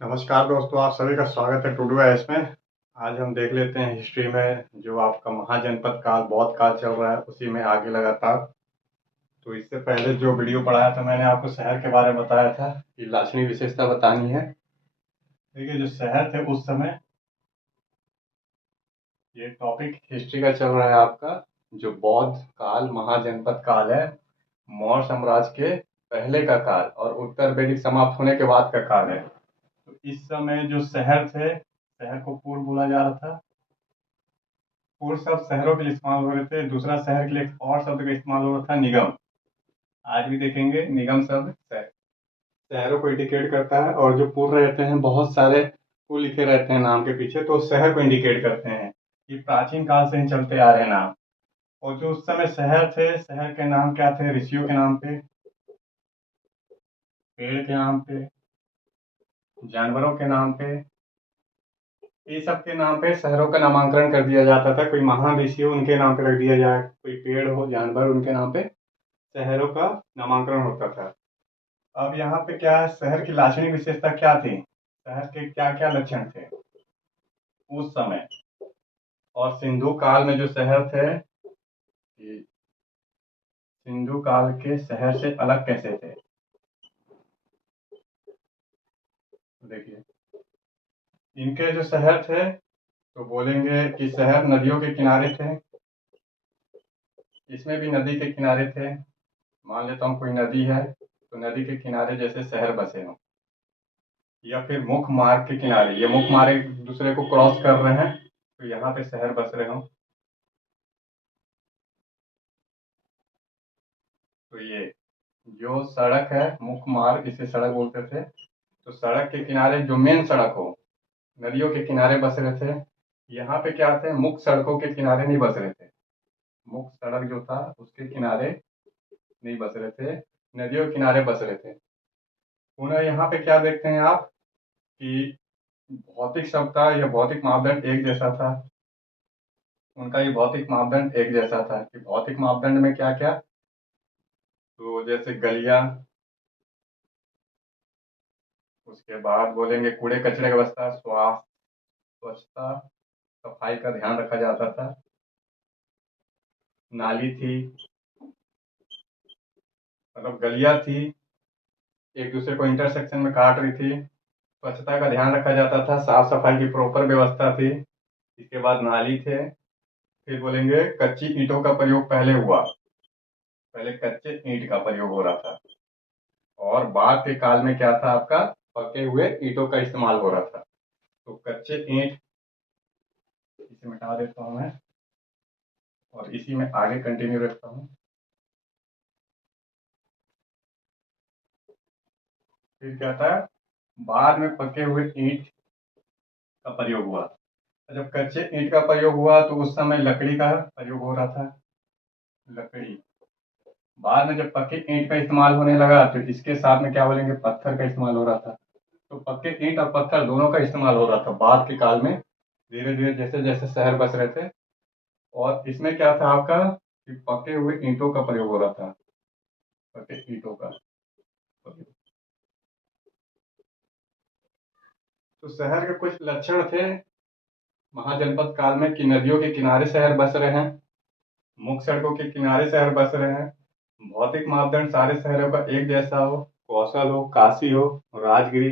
नमस्कार दोस्तों, आप सभी का स्वागत है टूडू एस में। आज हम देख लेते हैं हिस्ट्री में जो आपका महाजनपद काल बौद्ध काल चल रहा है उसी में आगे लगातार। तो इससे पहले जो वीडियो पढ़ाया था मैंने आपको शहर के बारे में बताया था कि लाक्षणिक विशेषता बतानी है। देखिए जो शहर थे उस समय, ये टॉपिक हिस्ट्री का चल रहा है आपका। जो बौद्ध काल महाजनपद काल है, मौर्य साम्राज्य के पहले का काल और उत्तर वैदिक समाप्त होने के बाद का काल है। तो इस समय जो शहर थे, शहर को पूर्व बोला जा रहा था। पूर्व शब्द शहरों के लिए इस्तेमाल हो रहे थे, दूसरा शहर के लिए एक और शब्द का इस्तेमाल हो रहा था, निगम। आज भी देखेंगे निगम शब्द शहरों को इंडिकेट करता है, और जो पूर्व रहते हैं बहुत सारे पुल लिखे रहते हैं नाम के पीछे, तो शहर को इंडिकेट करते हैं। ये प्राचीन काल से ही चलते आ रहे हैं नाम। और जो उस समय शहर थे, शहर के नाम क्या थे? ऋषियों के नाम पे, पेड़ के नाम पे, जानवरों के नाम पे, ये सब के नाम पे शहरों का नामांकन कर दिया जाता था। कोई महान ऋषि हो उनके नाम पे रख दिया जाए, कोई पेड़ हो, जानवर, उनके नाम पे शहरों का नामांकन होता था। अब यहाँ पे क्या है, शहर की लाक्षणिक विशेषता क्या थी, शहर के क्या क्या लक्षण थे उस समय, और सिंधु काल में जो शहर थे, ये सिंधु काल के शहर से अलग कैसे थे। देखिए इनके जो शहर थे, तो बोलेंगे कि शहर नदियों के किनारे थे। इसमें भी नदी के किनारे थे। मान लेता हूँ कोई नदी है, तो नदी के किनारे जैसे शहर बसे हों, या फिर मुख्य मार्ग के किनारे, ये मुख्य मार्ग एक दूसरे को क्रॉस कर रहे हैं, तो यहाँ पे शहर बस रहे हों। तो ये जो सड़क है, मुख्य मार्ग, इसे सड़क बोलते थे। तो सड़क के किनारे जो मेन सड़क हो, नदियों के किनारे बस रहे थे। यहाँ पे क्या थे, मुख्य सड़कों के किनारे नहीं बस रहे थे। मुख्य सड़क जो था उसके किनारे नहीं बस रहे थे, नदियों के किनारे बस रहे थे। पुनः यहाँ पे क्या देखते हैं आप कि भौतिक क्षमता या भौतिक मापदंड एक जैसा था। उनका ये भौतिक मापदंड एक जैसा था कि भौतिक मापदंड में क्या क्या, तो जैसे गलियां, उसके बाद बोलेंगे कूड़े कचरे की व्यवस्था, स्वास्थ्य, स्वच्छता, सफाई का ध्यान रखा जाता था। नाली थी, मतलब गलियां थी, एक दूसरे को इंटरसेक्शन में काट रही थी। स्वच्छता का ध्यान रखा जाता था, साफ सफाई की प्रॉपर व्यवस्था थी। इसके बाद नाली थे। फिर बोलेंगे कच्ची ईंटों का प्रयोग पहले हुआ, पहले कच्चे ईंट का प्रयोग हो रहा था। और बाद के काल में क्या था आपका, पके हुए ईंटों का इस्तेमाल हो रहा था। तो कच्चे ईंट, इसे मिटा देता हूँ मैं और इसी में आगे कंटिन्यू रखता हूँ। फिर क्या था, बाद में पके हुए ईंट का प्रयोग हुआ। जब कच्चे ईंट का प्रयोग हुआ तो उस समय लकड़ी का प्रयोग हो रहा था, लकड़ी। बाद में जब पक्के ईंट का इस्तेमाल होने लगा तो इसके साथ में क्या बोलेंगे, पत्थर का इस्तेमाल हो रहा था। तो पक्के ईंट और पत्थर दोनों का इस्तेमाल हो रहा था बाद के काल में, धीरे धीरे जैसे जैसे शहर बस रहे थे। और इसमें क्या था आपका कि पके हुए ईंटों का प्रयोग हो रहा था, पके ईंटों का प्रयोग। तो शहर के कुछ लक्षण थे महाजनपद काल में कि नदियों के किनारे शहर बस रहे हैं, मुख्य सड़कों के किनारे शहर बस रहे हैं, भौतिक मापदंड सारे शहरों का एक जैसा हो, कौशल हो, काशी हो, राजगिरी,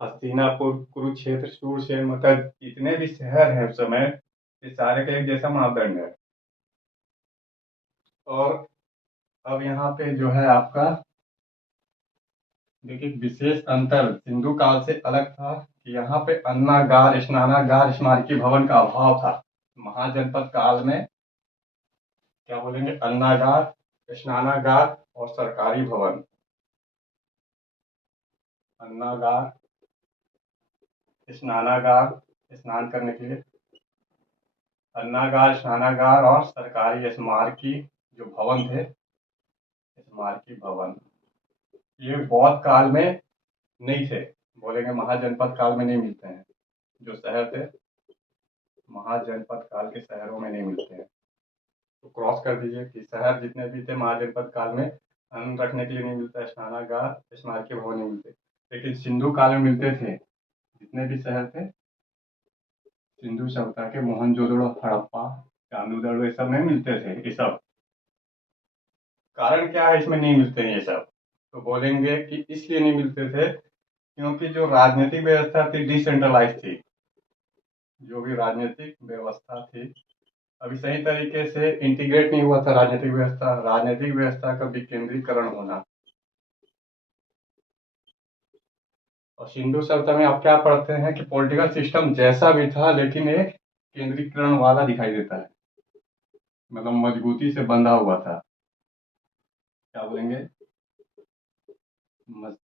हस्तिनापुर, कुरुक्षेत्र, सूरसेन, मतलब जितने भी शहर हैं उस समय, ये सारे का एक जैसा मापदंड है। और अब यहाँ पे जो है आपका, देखिए विशेष अंतर सिंधु काल से अलग था कि यहाँ पे अन्नागार, स्नानागार, स्मारकी भवन का अभाव था। महाजनपद काल में क्या बोलेंगे, अन्नागार, स्नानागार और सरकारी भवन। अन्नागार, स्नानागार, स्नान करने के लिए, अन्नागार, स्नानागार और सरकारी स्मारकी जो भवन थे, स्मारकी भवन, ये बौद्ध काल में नहीं थे। बोलेंगे महाजनपद काल में नहीं मिलते हैं। जो शहर थे महाजनपद काल के शहरों में नहीं मिलते हैं। तो क्रॉस कर दीजिए कि शहर जितने भी थे महाजनपद काल में अन्न रखने के लिए नहीं मिलता, स्नानागार, स्मारकीय भवन नहीं मिलते, लेकिन सिंधु काल में मिलते थे। जितने भी शहर थे सिंधु सभ्यता के, मोहनजोदड़ो, हड़प्पा, चांदूदड़ो, ये सब नहीं मिलते थे ये सब। कारण क्या है इसमें नहीं मिलते हैं ये सब? तो बोलेंगे कि इसलिए नहीं मिलते थे क्योंकि जो राजनीतिक व्यवस्था थी डिसेंट्रलाइज थी। जो भी राजनीतिक व्यवस्था थी अभी सही तरीके से इंटीग्रेट नहीं हुआ था। राजनीतिक व्यवस्था का विकेंद्रीकरण होना। और सिंधु सभ्यता में आप क्या पढ़ते हैं कि पॉलिटिकल सिस्टम जैसा भी था लेकिन एक केंद्रीकरण वाला दिखाई देता है, मतलब मजबूती से बंधा हुआ था। क्या बोलेंगे? मज,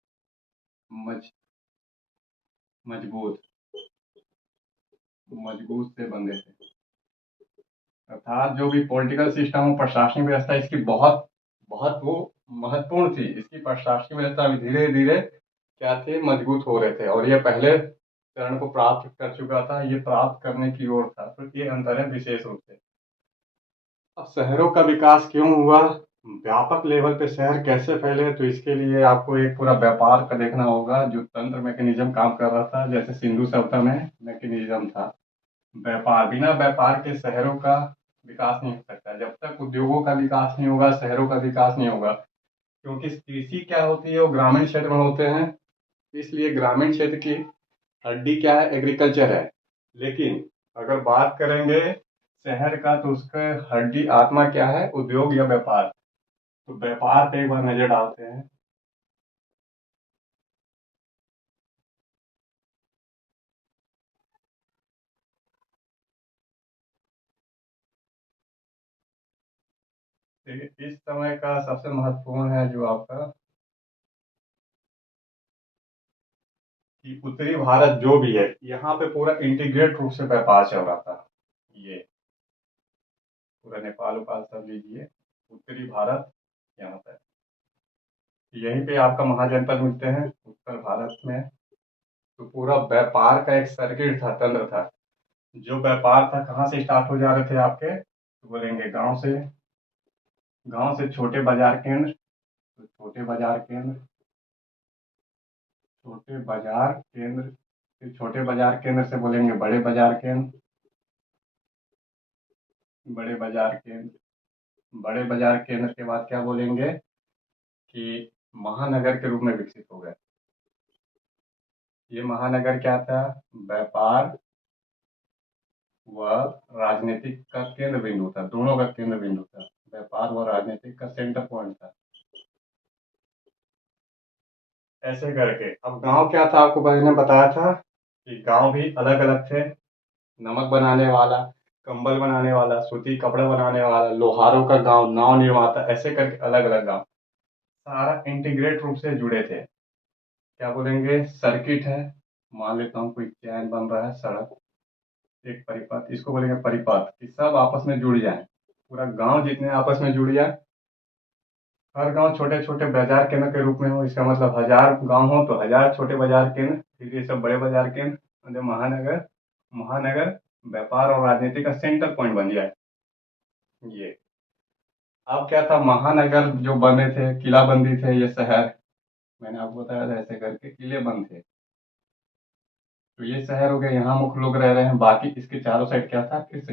मज, मजबूत मजबूत से बंधे थे। अर्थात जो भी पॉलिटिकल सिस्टम हो, प्रशासनिक व्यवस्था इसकी बहुत बहुत वो महत्वपूर्ण थी। इसकी प्रशासनिक व्यवस्था भी धीरे धीरे क्या थे, मजबूत हो रहे थे और ये पहले चरण को प्राप्त कर चुका था, ये प्राप्त करने की ओर था। तो ये अंतर है विशेष रूप से। अब शहरों का विकास क्यों हुआ, व्यापक लेवल पे शहर कैसे फैले, तो इसके लिए आपको एक पूरा व्यापार का देखना होगा। जो तंत्र मैकेनिज्म काम कर रहा था, जैसे सिंधु सभ्यता में मैकेनिज्म था व्यापार। बिना व्यापार के शहरों का विकास नहीं हो सकता। जब तक उद्योगों का विकास नहीं होगा शहरों का विकास नहीं होगा। क्योंकि कृषि क्या होती है, वो ग्रामीण क्षेत्र में होते हैं, इसलिए ग्रामीण क्षेत्र की हड्डी क्या है, एग्रीकल्चर है। लेकिन अगर बात करेंगे शहर का तो उसका हड्डी आत्मा क्या है, उद्योग या व्यापार। तो व्यापार पे एक बार नजर डालते हैं। देखिए इस समय का सबसे महत्वपूर्ण है जो आपका कि उत्तरी भारत जो भी है यहाँ पे पूरा इंटीग्रेट रूप से व्यापार चल रहा था। ये पूरा नेपाल उपाल सब लीजिए, उत्तरी भारत यहाँ पे, यहीं पे आपका महाजनपद मिलते हैं उत्तर भारत में। तो पूरा व्यापार का एक सर्किट था, तंत्र था। जो व्यापार था कहाँ से स्टार्ट हो जा रहे थे आपके, तो बोलेंगे गांव से छोटे बाजार केंद्र। तो छोटे बाजार केंद्र, फिर छोटे बाजार केंद्र से बोलेंगे बड़े बाजार केंद्र। बड़े बाजार केंद्र बड़े बाजार केंद्र के बाद क्या बोलेंगे कि महानगर के रूप में विकसित हो गए। ये महानगर क्या था, व्यापार व राजनीतिक का केंद्र बिंदु था, दोनों का केंद्र बिंदु था। व्यापार व राजनीतिक का सेंटर पॉइंट था। ऐसे करके अब गांव क्या था, आपको मैंने बताया था कि गांव भी अलग अलग थे। नमक बनाने वाला, कंबल बनाने वाला, सूती कपड़ा बनाने वाला, लोहारों का गांव, नाव निर्माता, ऐसे करके अलग अलग गांव सारा इंटीग्रेट रूप से जुड़े थे। क्या बोलेंगे, सर्किट है। मान लेता हूँ कोई चैन बन रहा है, सड़क, एक परिपथ, इसको बोलेंगे परिपथ, कि सब आपस में जुड़ जाए। पूरा गांव जितने आपस में जुड़ जाए, हर गांव छोटे छोटे बाजार केंद्र के रूप में हो। इसका मतलब 1000 गांव हो तो 1000 छोटे बाजार केंद्र, फिर ये सब बड़े बाजार केंद्र, मतलब महानगर। महानगर व्यापार और राजनीति का सेंटर पॉइंट बन जाए। ये अब क्या था, महानगर जो बने थे, किलाबंदी थे ये शहर, मैंने आपको बताया था ऐसे करके किले बंद थे। तो ये शहर हो गया, यहाँ मुख्य लोग रह रहे हैं, बाकी इसके चारों साइड क्या था, फिर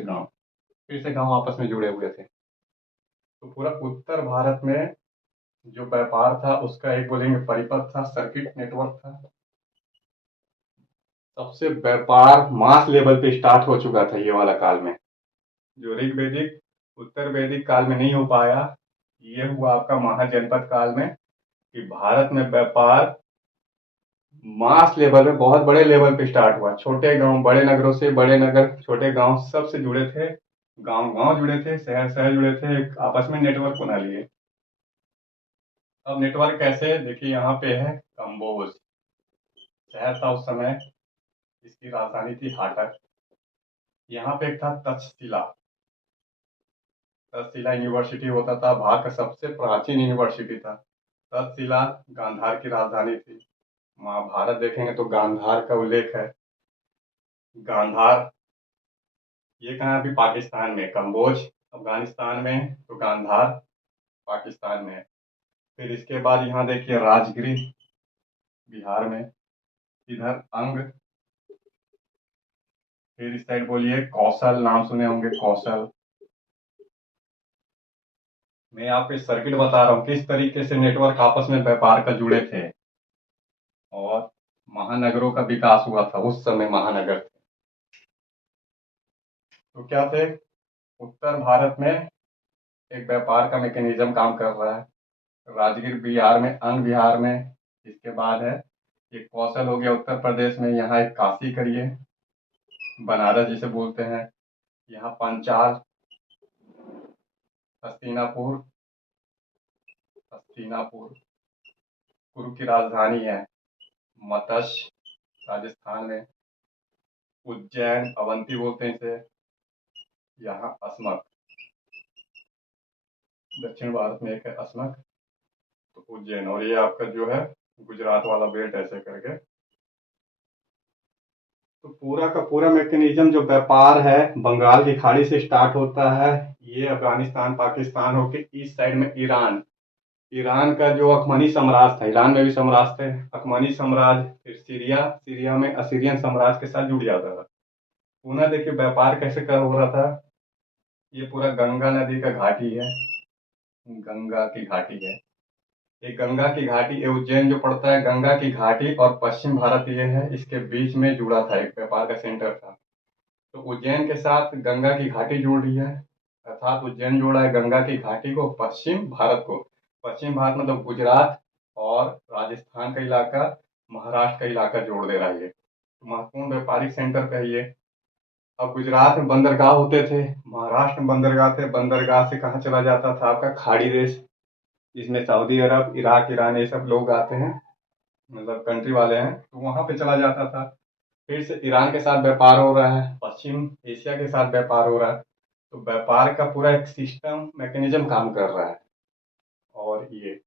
से गांव आपस में जुड़े हुए थे। तो पूरा उत्तर भारत में जो व्यापार था उसका एक बोलेंगे परिपथ था, सर्किट नेटवर्क था। सबसे व्यापार मास लेवल पे स्टार्ट हो चुका था ये वाला काल में, जो ऋग्वेदिक उत्तर वैदिक काल में नहीं हो पाया। ये हुआ आपका महाजनपद काल में, कि भारत में व्यापार मास लेवल में बहुत बड़े लेवल पे स्टार्ट हुआ। छोटे गांव बड़े नगरों से, बड़े नगर छोटे गांव, सबसे जुड़े थे। गांव गांव जुड़े थे, शहर शहर जुड़े थे, एक आपस में नेटवर्क बना लिए। अब नेटवर्क कैसे, देखिए यहाँ पे है कंबोज शहर था उस समय, इसकी राजधानी थी हाटक। यहाँ पे एक था तक्षशिला। तक्षशिला यूनिवर्सिटी होता था, भारत का सबसे प्राचीन यूनिवर्सिटी था। तक्षशिला गांधार की राजधानी थी। महाभारत देखेंगे तो गांधार का उल्लेख है। गांधार ये कहाँ है, अभी पाकिस्तान में, कंबोज अफगानिस्तान में, तो गांधार पाकिस्तान में है। फिर इसके बाद यहाँ देखिए राजगिरी बिहार में, इधर अंग फिर इस साइड बोलिए कौशल, नाम सुने होंगे कौशल। मैं आपको इस सर्किट बता रहा हूँ किस तरीके से नेटवर्क आपस में व्यापार का जुड़े थे और महानगरों का विकास हुआ था। उस समय महानगर थे तो क्या थे, उत्तर भारत में एक व्यापार का मैकेनिज्म काम कर रहा है, राजगीर बिहार में, अंग बिहार में। इसके बाद है ये कौशल हो गया उत्तर प्रदेश में, यहाँ एक काशी करिए, बनारस जिसे बोलते हैं, यहाँ पंचाल, हस्तिनापुर, हस्तिनापुर कुरु की राजधानी है, मत्स्य राजस्थान में, उज्जैन अवंती बोलते हैं इसे, यहाँ अस्मक, दक्षिण भारत में एक है अस्मक, तो उज्जैन, और ये आपका जो है गुजरात वाला बेल्ट ऐसे करके। तो पूरा का पूरा मैकेनिज्म जो व्यापार है बंगाल की खाड़ी से स्टार्ट होता है, ये अफगानिस्तान पाकिस्तान होके इस साइड में ईरान, ईरान का जो अखमनी साम्राज्य था, ईरान में भी साम्राज्य थे, अखमनी साम्राज्य, फिर सीरिया, सीरिया में असीरियन साम्राज्य के साथ जुड़ जाता था। पुनः देखिए व्यापार कैसे कर हो रहा था, ये पूरा गंगा नदी का घाटी है, गंगा की घाटी है, ये गंगा की घाटी, ये उज्जैन जो पड़ता है गंगा की घाटी और पश्चिम भारत ये है, इसके बीच में जुड़ा था, एक व्यापार का सेंटर था। तो उज्जैन के साथ गंगा की घाटी जुड़ रही है, अर्थात उज्जैन जोड़ा है गंगा की घाटी को, पश्चिम भारत को। पश्चिम भारत मतलब गुजरात और राजस्थान का इलाका, महाराष्ट्र का इलाका जोड़ दे रहा है ये, तो महत्वपूर्ण व्यापारिक सेंटर का ये। अब गुजरात में बंदरगाह होते थे, महाराष्ट्र में बंदरगाह थे, बंदरगाह से कहाँ चला जाता था आपका खाड़ी देश, जिसमें सऊदी अरब, इराक, ईरान ये सब लोग आते हैं, मतलब कंट्री वाले हैं, तो वहां पे चला जाता था। फिर से ईरान के साथ व्यापार हो रहा है, पश्चिम एशिया के साथ व्यापार हो रहा है, तो व्यापार का पूरा एक सिस्टम मैकेनिज्म काम कर रहा है। और ये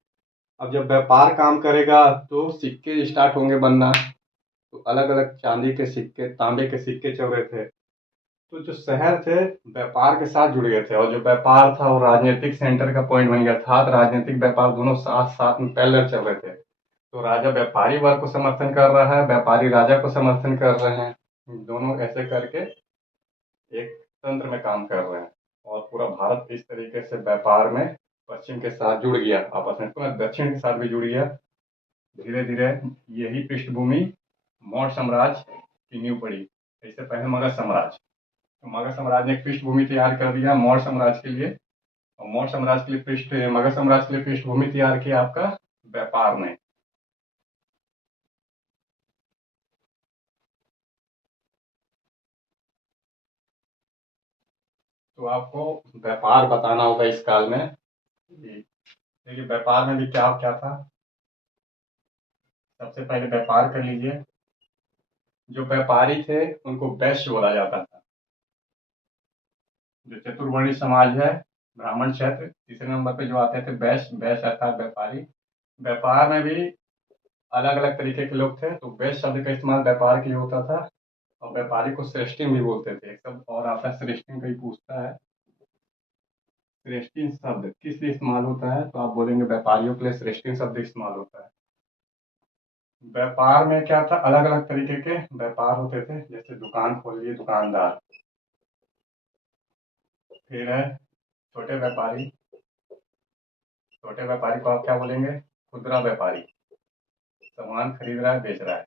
अब जब व्यापार काम करेगा तो सिक्के स्टार्ट होंगे बनना, तो अलग अलग चांदी के सिक्के, तांबे के सिक्के चल रहे थे। तो जो शहर थे व्यापार के साथ जुड़ गए थे, और जो व्यापार था वो राजनीतिक सेंटर का पॉइंट बन गया था, राजनीतिक व्यापार दोनों साथ साथ में पैरेलल चल रहे थे। तो राजा व्यापारी वर्ग को समर्थन कर रहा है, व्यापारी राजा को समर्थन कर रहे हैं, दोनों ऐसे करके एक तंत्र में काम कर रहे हैं। और पूरा भारत इस तरीके से व्यापार में पश्चिम के साथ जुड़ गया, आपस में पूरा दक्षिण के साथ भी जुड़ गया। धीरे धीरे यही पृष्ठभूमि मौर्य साम्राज्य की नींव पड़ी। इससे पहले मगध साम्राज्य, तो मगध साम्राज्य ने एक पृष्ठभूमि तैयार कर दिया मौर्य साम्राज्य के लिए, और मौर्य साम्राज्य के लिए मगध साम्राज्य के लिए पृष्ठभूमि तैयार किया आपका व्यापार ने। तो आपको व्यापार बताना होगा इस काल में। देखिए व्यापार में भी क्या क्या था, सबसे पहले व्यापार कर लीजिए। जो व्यापारी थे उनको वैश्य बोला जाता था। जो चतुर्वर्णी समाज है, ब्राह्मण क्षेत्र, तीसरे नंबर पे जो आते थे वैश्य, वैश्य अर्थात व्यापारी। व्यापार में भी अलग अलग तरीके के लोग थे, तो वैश्य शब्द का इस्तेमाल व्यापार के लिए होता था, और व्यापारी को श्रेष्ठिन भी बोलते थे। एक शब्द और आता है श्रेष्ठिन, कहीं पूछता है श्रेष्ठिन शब्द किस लिए इस्तेमाल होता है, तो आप बोलेंगे व्यापारियों के लिए श्रेष्ठिन शब्द इस्तेमाल होता है। व्यापार में क्या था, अलग अलग तरीके के व्यापार होते थे, जैसे दुकान खोल लिए दुकानदार, फिर है छोटे व्यापारी, छोटे व्यापारी को आप क्या बोलेंगे, खुदरा व्यापारी, सामान खरीद रहा है बेच रहा है,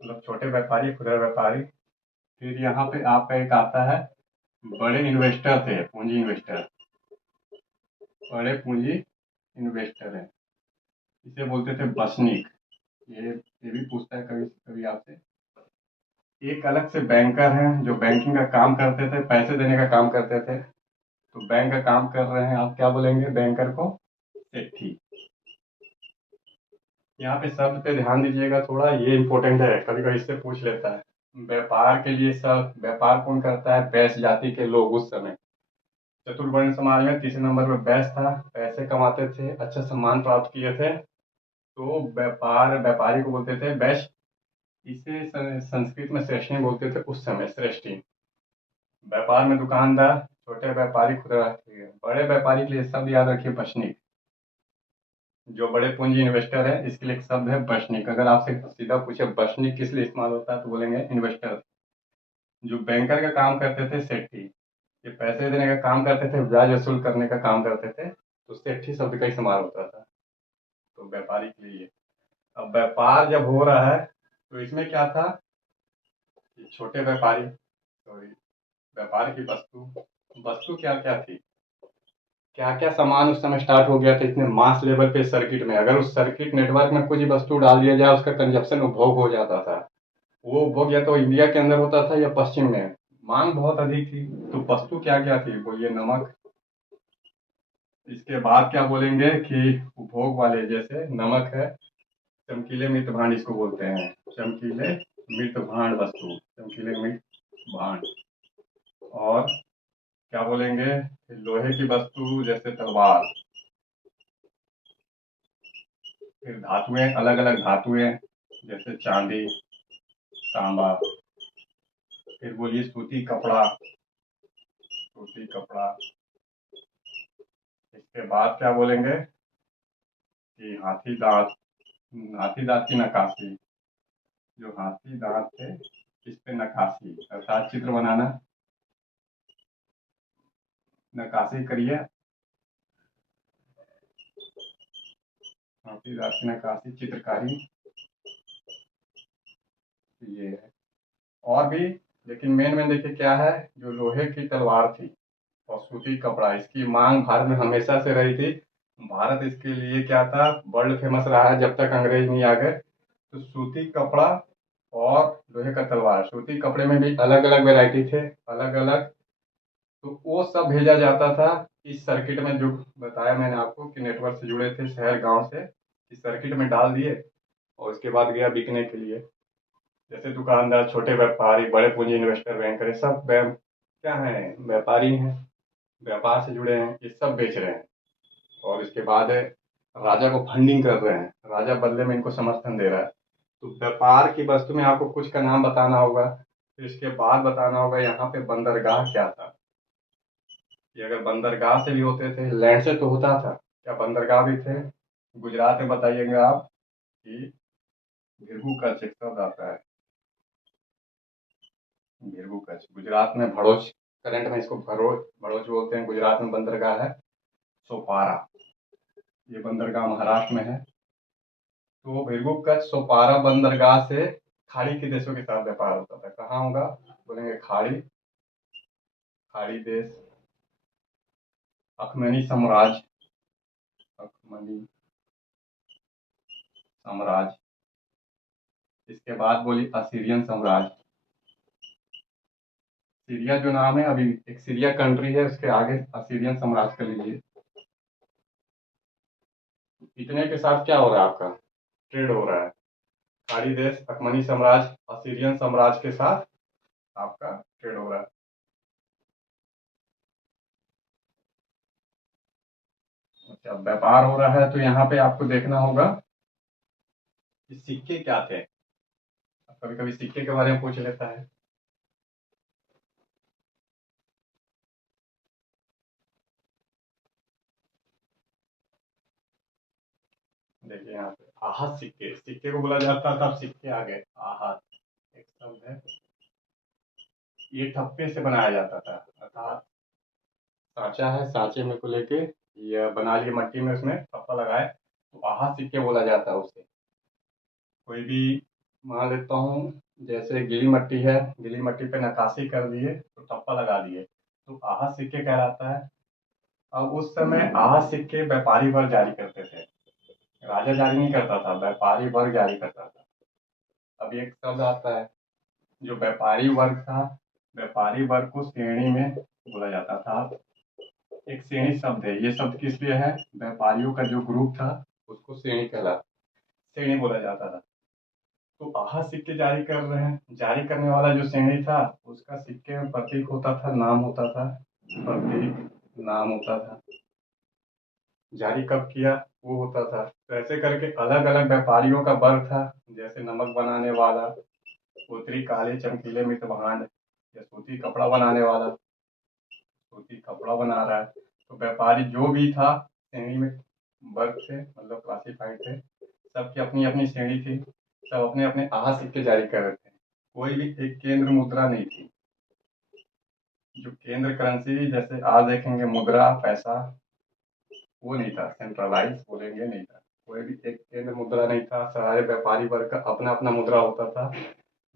मतलब छोटे व्यापारी खुदरा व्यापारी। फिर यहाँ पे आपका एक आता है बड़े इन्वेस्टर थे, पूंजी इन्वेस्टर, बड़े पूंजी इन्वेस्टर है, इसे बोलते थे बसनिक। ये भी पूछता है कभी कभी आपसे। एक अलग से बैंकर हैं जो बैंकिंग का काम करते थे, पैसे देने का काम करते थे, तो बैंक का काम कर रहे हैं, आप क्या बोलेंगे बैंकर को, सेठी। यहाँ पे शब्द पे ध्यान दीजिएगा थोड़ा, ये इंपॉर्टेंट है, कभी कभी इससे पूछ लेता है। व्यापार के लिए सब व्यापार कौन करता है, वैश्य जाति के लोग उस समय। चतुर्वर्ण समाज में तीसरे नंबर पर वैश्य था, पैसे कमाते थे, अच्छा सम्मान प्राप्त किए थे, तो व्यापारी को बोलते थे वैश्य। इसे संस्कृत में श्रेष्ठी बोलते थे उस समय, श्रेष्ठी। व्यापार में दुकानदार, छोटे व्यापारी, खुदरा, बड़े व्यापारी के लिए शब्द याद रखिए बशनिक। जो बड़े पूंजी इन्वेस्टर है इसके लिए एक शब्द है बशनिक। अगर आपसे सीधा पूछे बशनिक किस लिए इस्तेमाल होता है तो बोलेंगे इन्वेस्टर। जो बैंकर का काम करते थे सेठी, ये पैसे देने का काम करते थे, ब्याज वसूल करने का काम करते थे, तो सेठी शब्द का इस्तेमाल होता था। तो व्यापारी के लिए। अब व्यापार जब हो रहा है तो इसमें क्या था कि छोटे व्यापारी, सॉरी, व्यापार की वस्तु, वस्तु क्या क्या थी, क्या क्या सामान उस समय स्टार्ट हो गया था इतने मास लेवल पे सर्किट में। अगर उस सर्किट नेटवर्क में कुछ वस्तु डाल दिया जाए उसका कंजप्शन उपभोग हो जाता था। वो उपभोग या तो इंडिया के अंदर होता था या पश्चिम में। मांग बहुत अधिक थी। तो वस्तु क्या क्या थी, बोलिए नमक। इसके बाद क्या बोलेंगे कि उपभोग वाले, जैसे नमक है, चमकीले मिर्च भांड इसको बोलते हैं, चमकीले मिर्च भांड वस्तु, चमकीले मिर्च भांड। और क्या बोलेंगे, लोहे की वस्तु जैसे तलवार। फिर धातुएं, अलग अलग धातुएं जैसे चांदी, तांबा। फिर बोलिए सूती कपड़ा, सूती कपड़ा। इसके बाद क्या बोलेंगे कि हाथी दांत, हाथी दांत की नक्काशी। जो हाथी दांत थे इस पे नक्काशी अर्थात चित्र बनाना, नक्काशी करिए। हाथी दांत की नक्काशी, चित्रकारी, ये है। और भी, लेकिन मेन में देखिए क्या है, जो लोहे की तलवार थी और सूती कपड़ा, इसकी मांग भारत में हमेशा से रही थी। भारत इसके लिए क्या था, वर्ल्ड फेमस रहा है जब तक अंग्रेज नहीं आ गए। तो सूती कपड़ा और लोहे का तलवार, सूती कपड़े में भी अलग अलग वैरायटी थे, अलग अलग। तो वो सब भेजा जाता था इस सर्किट में, जो बताया मैंने आपको कि नेटवर्क से जुड़े थे शहर गांव से, इस सर्किट में डाल दिए और उसके बाद गया बिकने के लिए। जैसे दुकानदार, छोटे व्यापारी, बड़े पूंजी इन्वेस्टर, बैंकर, सब क्या है, व्यापारी हैं, व्यापार से जुड़े हैं, ये सब बेच रहे हैं। और इसके बाद है, राजा को फंडिंग कर रहे हैं, राजा बदले में इनको समर्थन दे रहा है। तो व्यापार की वस्तु में आपको कुछ का नाम बताना होगा। फिर इसके बाद बताना होगा यहाँ पे बंदरगाह क्या था, कि अगर बंदरगाह से भी होते थे, लैंड से तो होता था, क्या बंदरगाह भी थे। गुजरात में बताइएगा आप कि भिरगू कच्छ एक शब्द आता है, भिरगू कच्छ गुजरात में, भड़ोच, करंट में इसको भड़ोच भड़ोच बोलते हैं। गुजरात में बंदरगाह है सोपारा, ये बंदरगाह महाराष्ट्र में है। तो भिरगू कच्छ सोपारा बंदरगाह से खाड़ी के देशों के साथ व्यापार होता था। कहाँ होगा, बोलेंगे खाड़ी, खाड़ी देश, अखमनी साम्राज्य, अखमनी साम्राज्य। इसके बाद बोली असीरियन साम्राज्य। सीरिया जो नाम है, अभी एक सीरिया कंट्री है, उसके आगे असीरियन साम्राज्य कर लीजिए। इतने के साथ क्या हो रहा है, आपका ट्रेड हो रहा है। खाड़ी देश, अखमनी साम्राज्य, असीरियन साम्राज्य के साथ आपका ट्रेड हो रहा है। अच्छा, व्यापार हो रहा है तो यहाँ पे आपको देखना होगा कि सिक्के क्या थे। कभी कभी सिक्के के बारे में पूछ लेता है। देखिए यहाँ पे आहत सिक्के, सिक्के को बोला जाता था, अब सिक्के आ गए, आहत एक शब्द है। ये ठप्पे से बनाया जाता था, अर्थात सांचा है, सांचे में को लेके ये बना लिए मट्टी में, उसमें ठप्पा लगाए तो आहत सिक्के बोला जाता है उसे। कोई भी, मान लेता हूँ, जैसे गीली मट्टी है, गीली मट्टी पे नक्काशी कर दिए तो ठप्पा लगा दिए, तो आहत सिक्के कहलाता है। अब उस समय आहत सिक्के व्यापारी वर्ग जारी करते थे, राजा जारी नहीं करता था, व्यापारी वर्ग जारी करता था। अब एक शब्द आता है, जो व्यापारी वर्ग था, व्यापारी वर्ग को श्रेणी में बोला जाता था। एक श्रेणी शब्द है, ये शब्द किस लिए है, व्यापारियों का जो ग्रुप था उसको श्रेणी बोला जाता था। तो आहा सिक्के जारी कर रहे हैं, जारी करने वाला जो श्रेणी था उसका सिक्के में प्रतीक होता था, नाम होता था, प्रतीक नाम होता था। जारी कब किया वो होता था। तो ऐसे करके अलग अलग व्यापारियों का वर्ग था, जैसे नमक बनाने वाला, उत्तरी काले चमकीले मिर्च भांड, या सूती कपड़ा बनाने वाला, सूती कपड़ा बना रहा है। तो व्यापारी जो भी था श्रेणी में वर्ग थे, मतलब क्लासिफाइड थे, सबकी अपनी अपनी श्रेणी थी, सब अपने अपने आहा सिक्के जारी कर रहे थे, कोई भी एक केंद्र मुद्रा नहीं थी। जो केंद्र करेंसी जैसे आज देखेंगे मुद्रा पैसा, वो नहीं था, सेंट्रलाइज बोलेंगे नहीं था, कोई भी एक केंद्र मुद्रा नहीं था, सारे व्यापारी वर्ग का अपना अपना मुद्रा होता था,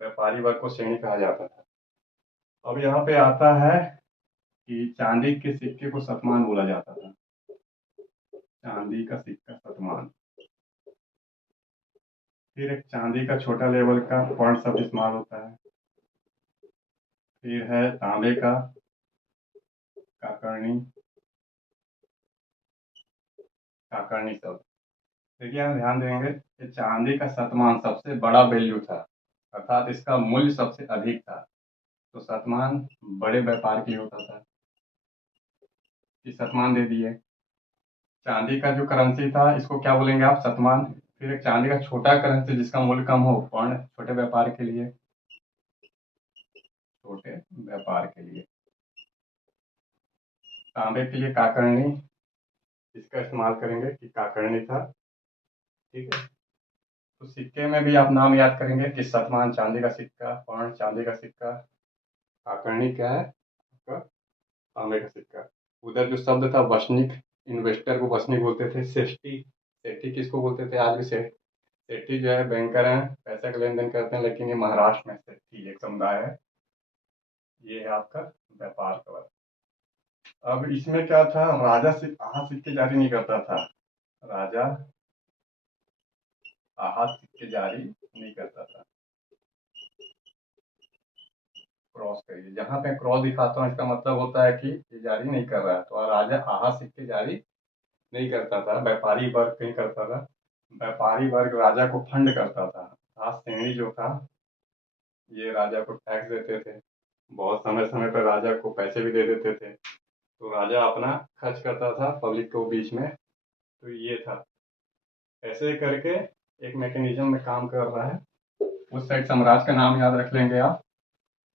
व्यापारी वर्ग को श्रेणी कहा जाता था। अब यहाँ पे आता है कि चांदी के सिक्के को शतमान बोला जाता था, चांदी का सिक्का शतमान। फिर एक चांदी का छोटा लेवल का पॉइंट शब्द इस्तेमाल होता है। फिर है तांबे का काकर्णी, काकर्णी शब्द। देखिए हम ध्यान देंगे कि चांदी का शतमान सबसे बड़ा वैल्यू था, अर्थात इसका मूल्य सबसे अधिक था, तो शतमान बड़े व्यापार के लिए होता था, कि शतमान दे दिए। चांदी का जो करेंसी था इसको क्या बोलेंगे आप, शतमान। फिर एक चांदी का छोटा करेंसी जिसका मूल्य कम हो, पौन, छोटे व्यापार के लिए, छोटे व्यापार के लिए। तांबे के लिए काकर्णी, इसका इस्तेमाल करेंगे कि काकर्णी था, ठीक है। तो सिक्के में भी आप नाम याद करेंगे कि शतमान चांदी का सिक्का, पौन चांदी का सिक्का, काकर्णी क्या है आपका, तांबे का सिक्का। उधर जो शब्द था वसनिक, इन्वेस्टर को वसनिक बोलते थे। सेठी, सेठी किसको बोलते थे, आज भी सेठी जो है बैंकर हैं, पैसे का लेन देन करते हैं, लेकिन ये महाराष्ट्र में सेठी एक समुदाय है। ये है आपका व्यापार का वर्ग। अब इसमें क्या था, राजा आहा सिक्के जारी नहीं करता था, राजा आहा सिक्के जारी नहीं करता था। क्रॉस करिए, जहां पे क्रॉस दिखाता हूँ इसका मतलब होता है कि ये जारी नहीं कर रहा है, तो राजा आहा सिक्के जारी नहीं करता था, व्यापारी वर्ग नहीं करता था। व्यापारी वर्ग राजा को फंड करता था, खास श्रेणी जो था ये राजा को टैक्स देते थे, बहुत समय समय पर राजा को पैसे भी दे देते थे, तो राजा अपना खर्च करता था पब्लिक को बीच में। तो ये था, ऐसे करके एक मैकेनिज्म में काम कर रहा है। उस साइड साम्राज्य का नाम याद रख लेंगे आप,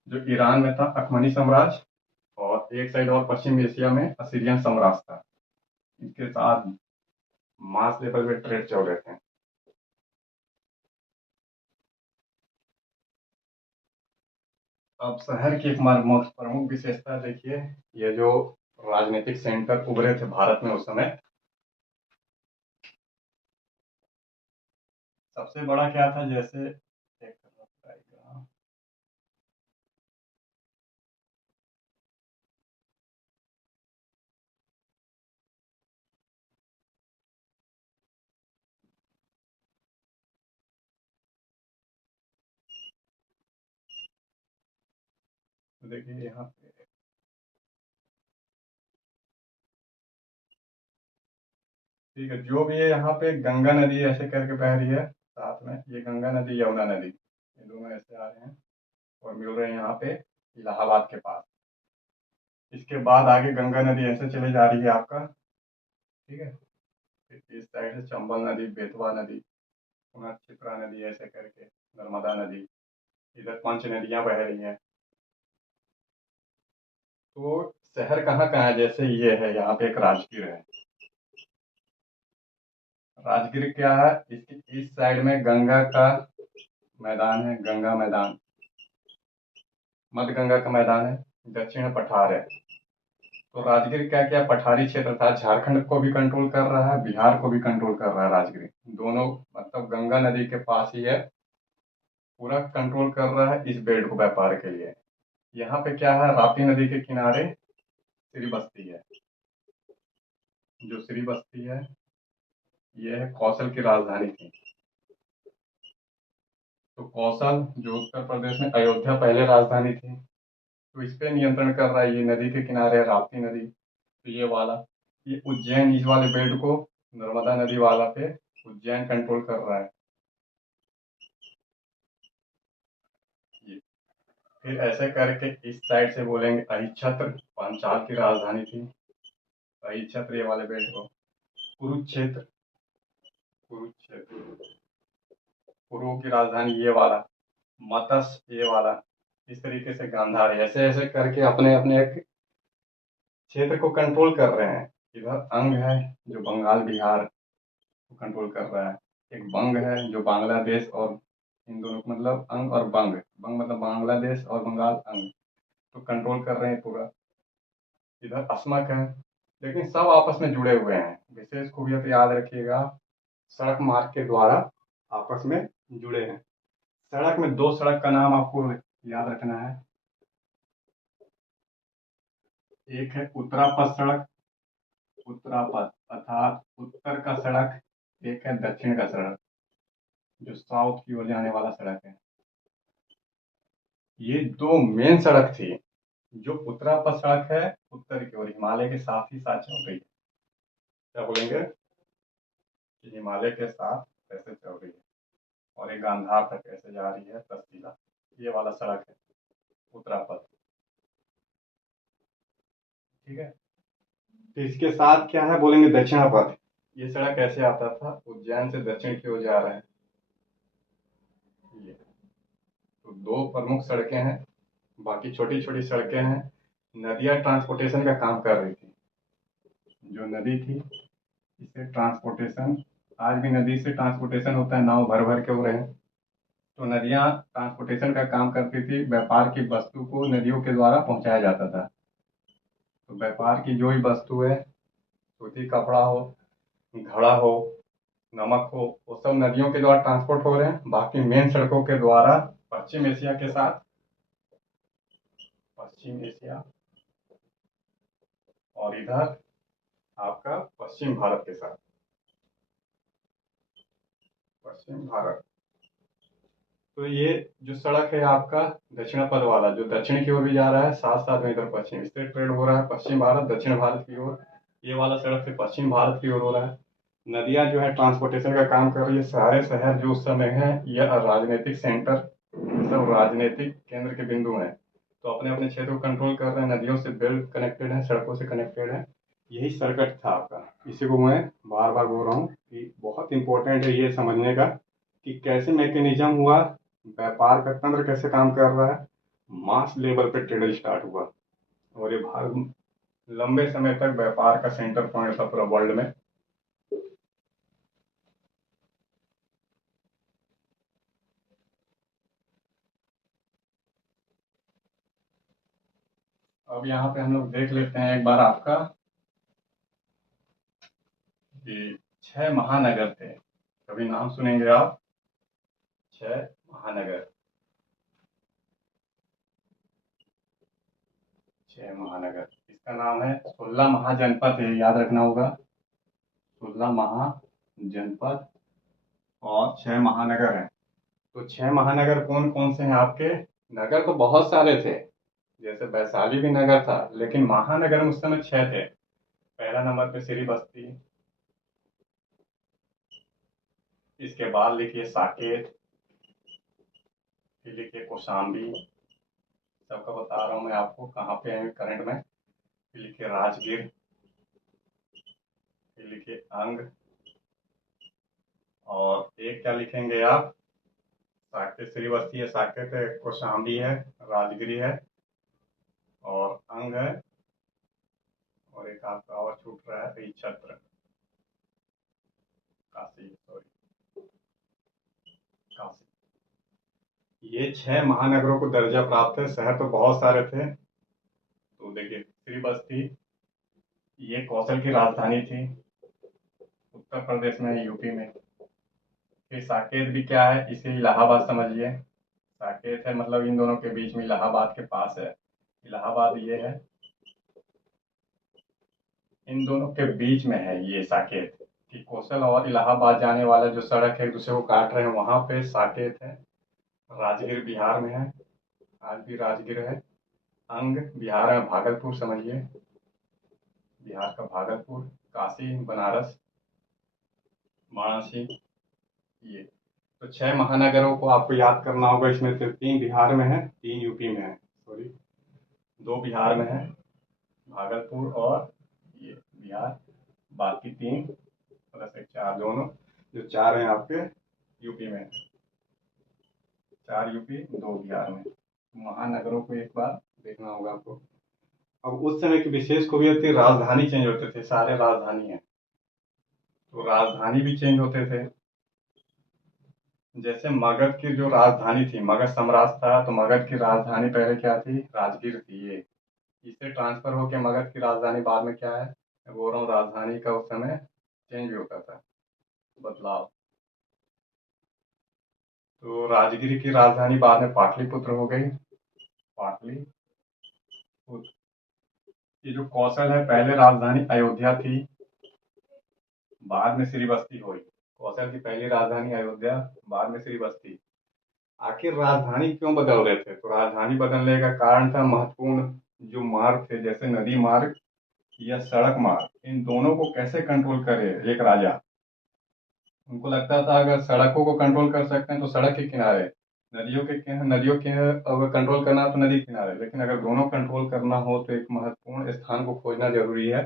जो ईरान में था अखमनी साम्राज्य, और एक साइड और पश्चिम एशिया में असीरियन साम्राज्य था। इनके साथ मास लेवल पे ट्रेड चल रहे थे। अब शहर की एक प्रमुख विशेषता देखिए, ये जो राजनीतिक सेंटर उभरे थे भारत में उस समय, सबसे बड़ा क्या था, जैसे एक देखिए यहाँ पे, ठीक है, जो भी है यहाँ पे गंगा नदी ऐसे करके बह रही है, साथ में ये गंगा नदी यमुना नदी, ये दोनों ऐसे आ रहे हैं और मिल रहे हैं यहाँ पे इलाहाबाद के पास। इसके बाद आगे गंगा नदी ऐसे चले जा रही है आपका, ठीक है। फिर इस साइड से चंबल नदी, बेतवा नदी, पुनः क्षिप्रा नदी ऐसे करके, नर्मदा नदी, इधर पंच नदियां बह रही हैं। तो शहर कहाँ कहाँ है, जैसे ये है यहाँ पे एक राजगीर है। राजगीर क्या है, इसकी इस साइड में गंगा का मैदान है, गंगा मैदान, मध्य गंगा का मैदान है, दक्षिण में पठार है। तो राजगीर क्या क्या पठारी क्षेत्र था, झारखंड को भी कंट्रोल कर रहा है, बिहार को भी कंट्रोल कर रहा है राजगीर, दोनों, मतलब गंगा नदी के पास ही है, पूरा कंट्रोल कर रहा है इस बेल्ट को व्यापार के लिए। यहाँ पे क्या है, राप्ती नदी के किनारे श्री बस्ती है, जो श्री बस्ती है ये है कौशल की राजधानी थी। तो कौशल जो उत्तर प्रदेश में, अयोध्या पहले राजधानी थी, तो इस पे नियंत्रण कर रहा है, ये नदी के किनारे है राप्ती नदी, तो ये वाला, ये उज्जैन इस वाले बेल्ट को, नर्मदा नदी वाला पे उज्जैन कंट्रोल कर रहा है ये। फिर ऐसे करके इस साइड से बोलेंगे अहिच्छत्र, पांचाल की राजधानी थी, अहिच्छत्र ये वाले बेल्ट को, कुरुक्षेत्र, कुरुक्षेत्र कुरु की राजधानी ये वाला, मत्स्य ये वाला, इस तरीके से गांधार, ऐसे ऐसे करके अपने अपने एक क्षेत्र को कंट्रोल कर रहे हैं। इधर अंग है जो बंगाल बिहार को कंट्रोल कर रहा है। एक बंग है जो बांग्लादेश और इन दोनों को, मतलब अंग और बंग, बंग मतलब बांग्लादेश और बंगाल, अंग तो कंट्रोल कर रहे हैं पूरा। इधर अस्मक है, लेकिन सब आपस में जुड़े हुए हैं। विशेष खूबियत याद रखिएगा, सड़क मार्ग के द्वारा आपस में जुड़े हैं। सड़क में दो सड़क का नाम आपको याद रखना है। एक है उत्तरापथ सड़क, उत्तरापथ अर्थात उत्तर का सड़क। एक है दक्षिण का सड़क, जो साउथ की ओर जाने वाला सड़क है। ये दो मेन सड़क थी। जो उत्तरापथ सड़क है, उत्तर की ओर हिमालय के साथ ही साथ चल रही है। क्या बोलेंगे कि हिमालय के साथ ऐसे चल रही है और एक गांधार तक ऐसे जा रही है तस्तीला। ये वाला सड़क है उत्तरापथ। ठीक है। तो इसके साथ क्या है बोलेंगे, दक्षिणापथ। ये सड़क कैसे आता था, उज्जैन से दक्षिण की ओर जा रहा है ये। तो दो प्रमुख सड़कें हैं, बाकी छोटी छोटी सड़कें हैं। नदियां ट्रांसपोर्टेशन का काम कर रही थी। जो नदी थी इससे ट्रांसपोर्टेशन, आज भी नदी से ट्रांसपोर्टेशन होता है, नाव भर भर के हो रहे हैं। तो नदियां ट्रांसपोर्टेशन का काम करती थी, व्यापार की वस्तु को नदियों के द्वारा पहुंचाया जाता था। तो व्यापार की जो भी वस्तु है, सूती कपड़ा हो, घड़ा हो, नमक हो, वो सब नदियों के द्वारा ट्रांसपोर्ट हो रहे हैं। बाकी मेन सड़कों के द्वारा पश्चिम एशिया के साथ, पश्चिम एशिया और इधर आपका पश्चिम भारत के साथ, पश्चिम भारत। तो ये जो सड़क है आपका दक्षिण पथ वाला, जो दक्षिण की ओर भी जा रहा है, साथ साथ में इधर पश्चिम, इससे ट्रेड हो रहा है पश्चिम भारत दक्षिण भारत की ओर। ये वाला सड़क से पश्चिम भारत की ओर हो रहा है। नदियां जो है ट्रांसपोर्टेशन का काम कर रही है। सारे शहर जो उस समय है, यह राजनीतिक सेंटर, सब राजनीतिक केंद्र के बिंदु हैं। तो अपने अपने क्षेत्र को कंट्रोल कर रहे हैं, नदियों से वेल कनेक्टेड है, सड़कों से कनेक्टेड है। यही सर्किट था आपका। इसी को मैं बार बार बोल रहा हूँ कि बहुत इंपॉर्टेंट है ये समझने का कि कैसे मैकेनिज्म हुआ, व्यापार का तंत्र कैसे काम कर रहा है, मास लेवल पे ट्रेड स्टार्ट हुआ। और ये भारत लंबे समय तक व्यापार का सेंटर पॉइंट था पूरा वर्ल्ड में। अब यहाँ पे हम लोग देख लेते हैं एक बार आपका कि 6 महानगर थे। कभी नाम सुनेंगे आप, 6 महानगर। 6 महानगर, इसका नाम है 16 महाजनपद है, याद रखना होगा। 16 महाजनपद और 6 महानगर हैं। तो 6 महानगर कौन कौन से हैं आपके? नगर तो बहुत सारे थे, जैसे वैशाली भी नगर था, लेकिन महानगर में उस समय 6 थे। पहला नंबर पे श्री बस्ती, इसके बाद लिखिए साकेत, फिर लिखिए कौशाम्बी, सबका बता रहा हूँ मैं आपको कहाँ पे है करंट में। फिर लिखिए राजगीर, फिर लिखिए अंग, और एक क्या लिखेंगे आप, साकेत श्रीवस्ती है, साकेत है, कौशाम्बी है, राजगिरी है और अंग है, और एक आपका और छूट रहा है, तो छत्र, काशी, सॉरी, काशी। ये 6 महानगरों को दर्जा प्राप्त है। शहर तो बहुत सारे थे। तो देखिए श्रीबस्ती, ये कौशल की राजधानी थी, उत्तर प्रदेश में, यूपी में। फिर साकेत भी क्या है, इसे इलाहाबाद समझिए। साकेत है मतलब इन दोनों के बीच में, इलाहाबाद के पास है। इलाहाबाद ये है, इन दोनों के बीच में है ये साकेत। कि कौशल और इलाहाबाद जाने वाला जो सड़क है, एक दूसरे को काट रहे हैं, वहां पे साकेत है। राजगीर बिहार में है, आज भी राजगीर है। अंग बिहार में भागलपुर समझिए, बिहार का भागलपुर। काशी बनारस, वाराणसी, ये। तो 6 महानगरों को आपको याद करना होगा। इसमें से 3 बिहार में है, 3 यूपी में है, सॉरी, 2 बिहार में है, भागलपुर और ये बिहार। बाकी 3 प्लस एक 4, दोनों जो 4 हैं आपके यूपी में, 4 यूपी 2 बिहार में। महानगरों को एक बार देखना होगा आपको। अब उस समय की विशेष खूबियत थी, राजधानी चेंज होते थे, सारे राजधानी है। तो राजधानी भी चेंज होते थे। जैसे मगध की जो राजधानी थी, मगध साम्राज्य था, तो मगध की राजधानी पहले क्या थी? राजगीर थी। ये इससे ट्रांसफर होके मगध की राजधानी बाद में क्या है? मैं बोल रहा हूँ राजधानी का उस समय चेंज भी होता था, बदलाव। तो राजगिर की राजधानी बाद में पाटलिपुत्र हो गई, पाटलिपुत्र। ये जो कौशल है, पहले राजधानी अयोध्या थी, बाद में श्रीबस्ती हुई। कौशल की पहली राजधानी अयोध्या, बाद में श्रीबस्ती। आखिर राजधानी क्यों बदल रहे थे? तो राजधानी बदलने का कारण था महत्वपूर्ण जो मार्ग थे, जैसे नदी मार्ग या सड़क मार्ग, इन दोनों को कैसे कंट्रोल करे एक राजा। उनको लगता था अगर सड़कों को कंट्रोल कर सकते हैं तो सड़क के किनारे, नदियों के अगर कंट्रोल करना हो तो नदी किनारे, लेकिन अगर दोनों कंट्रोल करना हो तो एक महत्वपूर्ण स्थान को खोजना जरूरी है।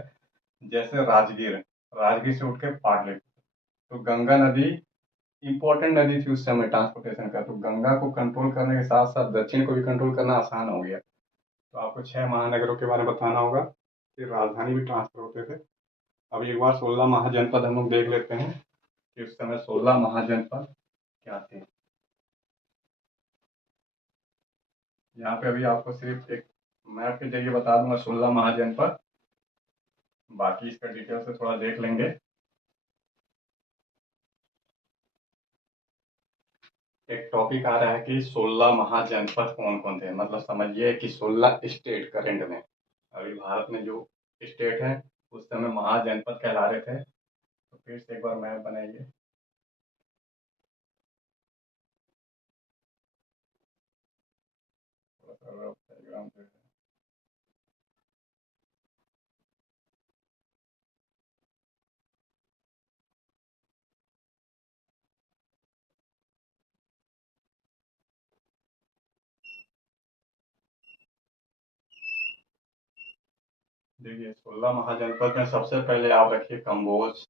जैसे राजगीर, राजगीर से उठ के पाटलिपुत्र। तो गंगा नदी इंपॉर्टेंट नदी थी उस समय ट्रांसपोर्टेशन का, तो गंगा को कंट्रोल करने के साथ साथ दक्षिण को भी कंट्रोल करना आसान हो गया। तो आपको 6 महानगरों के बारे में बताना होगा, फिर राजधानी भी ट्रांसफर होते थे। अब एक बार 16 महाजनपद हम लोग देख लेते हैं कि उस समय 16 महाजनपद क्या थे। यहाँ पे अभी आपको सिर्फ एक मैप के जरिए बता दूंगा 16 महाजनपद, बाकी इसका डिटेल से थोड़ा देख लेंगे। एक टॉपिक आ रहा है कि 16 महाजनपद कौन कौन थे, मतलब समझिए कि 16 स्टेट करेंट में, अभी भारत में जो स्टेट है उस समय महाजनपद कहला रहे थे। तो फिर से एक बार मैप बनाइए। थोड़ा सा रफ डायग्राम पे है। देखिए 16 महाजनपद में सबसे पहले आप रखिए कम्बोज।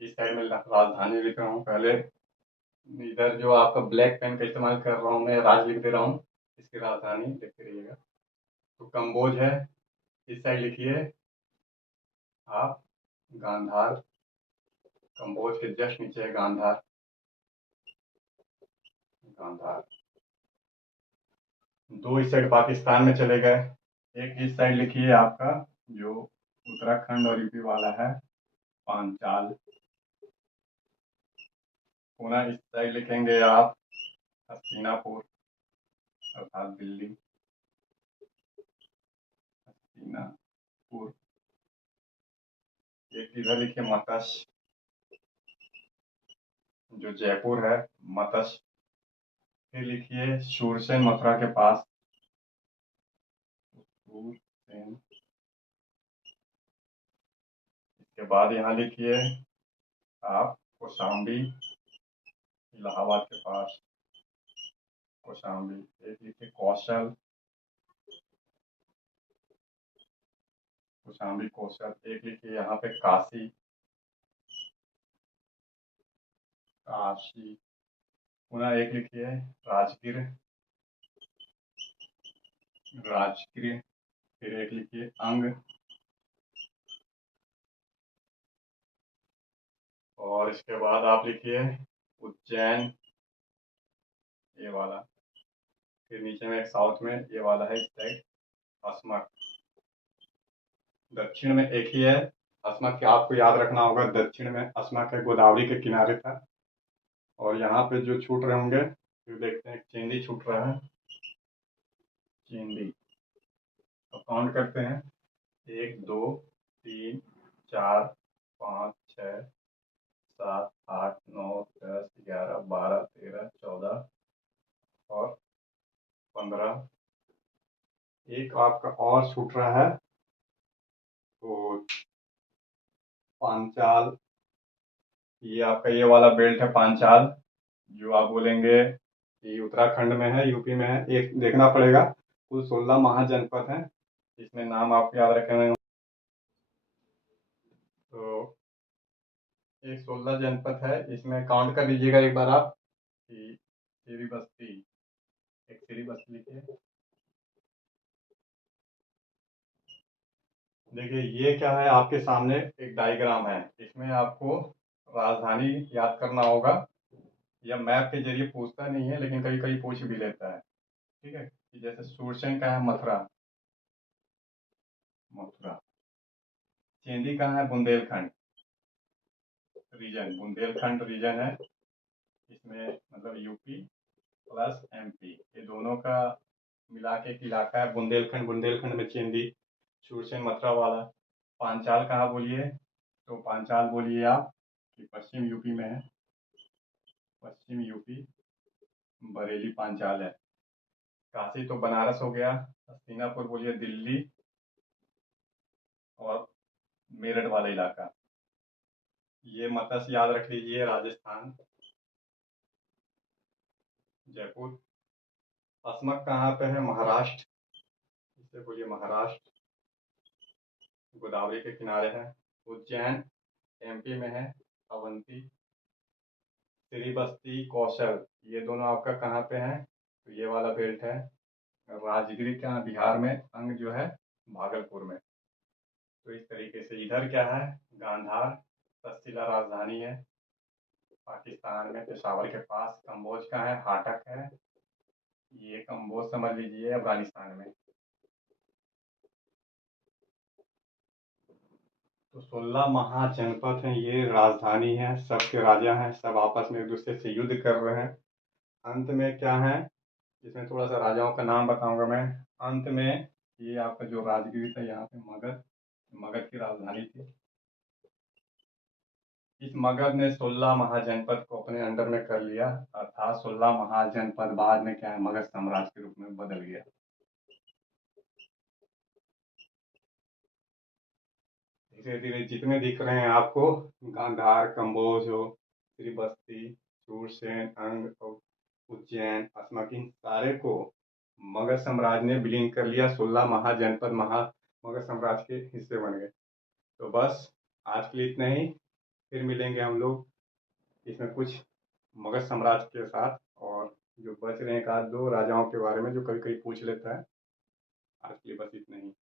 इस साइड में राजधानी लिख रहा हूँ पहले। इधर जो आपका ब्लैक पेन का इस्तेमाल कर रहा हूँ मैं, राज लिख दे रहा हूँ, इसकी राजधानी लिखते रहिएगा। तो कम्बोज है। इस साइड लिखिए आप गांधार। कम्बोज के जस्ट नीचे है गांधार, गांधार। दो इस साइड पाकिस्तान में चले गए। एक इस साइड लिखिए आपका जो उत्तराखंड और यूपी वाला है, पांचाल। पुनः इस साइड लिखेंगे आप हस्तिनापुर, अर्थात दिल्ली, हस्तिनापुर। एक इधर लिखिए मत्स्य, जो जयपुर है, मत्स्य। फिर लिखिए शूरसेन, मथुरा के पास, शूरसेन। इसके बाद यहाँ लिखिए आप कौशाम्बी, इलाहाबाद के पास, कौशाम्बी। एक लिखिए कौशल, कौशाम्बी कौशल। एक लिखिए यहाँ पे काशी, काशी। पुनः एक लिखिए राजगीर, राजगीर। फिर एक लिखिए अंग, और इसके बाद आप लिखिए उज्जैन, ये वाला। फिर नीचे में एक साउथ में ये वाला है इस साइड, अस्मक। दक्षिण में एक ही है अस्मक, के आपको याद रखना होगा, दक्षिण में अस्मक है, गोदावरी के किनारे था। और यहाँ पे जो छूट रहे होंगे, फिर देखते हैं चेंदी छूट रहा है, चेंदी। तो काउंट करते हैं, 1 2 3 4 5 6 7 8 9 10 11 12 13 14 और 15। एक आपका और छूट रहा है, तो पांचाल। ये आपका ये वाला बेल्ट है पांचाल, जो आप बोलेंगे कि उत्तराखंड में है, यूपी में है, एक देखना पड़ेगा। कुल 16 महाजनपद हैं, इसमें नाम आपको याद रखे हुए। तो ये 16 जनपद है, इसमें काउंट कर लीजिएगा एक बार आप कि श्री बस्ती, एक श्री बस्ती लिखिए। देखिए ये क्या है, आपके सामने एक डायग्राम है। इसमें आपको राजधानी याद करना होगा। यह मैप के जरिए पूछता नहीं है, लेकिन कभी कभी पूछ भी लेता है। ठीक है, कि जैसे सूरसेन का है मथुरा, मथुरा। चेंदी कहाँ है, बुंदेलखंड रीजन, बुंदेलखंड रीजन है। इसमें मतलब यूपी प्लस एमपी, ये दोनों का मिला के एक इलाका है बुंदेलखंड। बुंदेलखंड में चेंदी, सूरसेन, मथुरा वाला। पांचाल कहाँ बोलिए, तो पांचाल बोलिए आप कि पश्चिम यूपी में है, पश्चिम यूपी, बरेली पांचाल है। काशी तो बनारस हो गया। हस्तिनापुर बोलिए दिल्ली, और मेरठ वाला इलाका। ये मत्स्य याद रख लीजिए, राजस्थान, जयपुर। अस्मक कहाँ पे है, महाराष्ट्र, इसे बोलिए महाराष्ट्र, गोदावरी के किनारे है। उज्जैन एमपी में है, अवंती। श्रीबस्ती, कौशल, ये दोनों आपका कहाँ पे है, तो ये वाला बेल्ट है। राजगिरी कहाँ, बिहार में। अंग जो है भागलपुर में। तो इस तरीके से इधर क्या है, गांधार, तक्षशिला राजधानी है पाकिस्तान में, पेशावर के पास। कम्बोज का है, हाटक है, ये कम्बोज समझ लीजिए, अफगानिस्तान में। तो 16 महाजनपद हैं, ये राजधानी है, सबके राजा हैं, सब आपस में एक दूसरे से युद्ध कर रहे हैं। अंत में क्या है, इसमें थोड़ा सा राजाओं का नाम बताऊंगा मैं। अंत में ये आपका जो राजगीर था, यहाँ पे मगध, मगध की राजधानी थी। इस मगध ने 16 महाजनपद को अपने अंडर में कर लिया, अर्थात 16 महाजनपद बाद में क्या है, मगध साम्राज्य के रूप में बदल गया। धीरे धीरे जितने दिख रहे हैं आपको, गांधार, कम्बोज हो, श्रीबस्ती, सूरसेन, अंग और उज्जैन, अस्मक, इन सारे को मगध साम्राज्य ने विलीन कर लिया। 16 महाजनपद महा मगध साम्राज्य के हिस्से बन गए। तो बस आज के लिए इतना ही। फिर मिलेंगे हम लोग इसमें कुछ मगध साम्राज्य के साथ, और जो बच रहे हैं एक आध दो राजाओं के बारे में जो कभी कभी पूछ लेता है। आज के लिए बस इतना ही।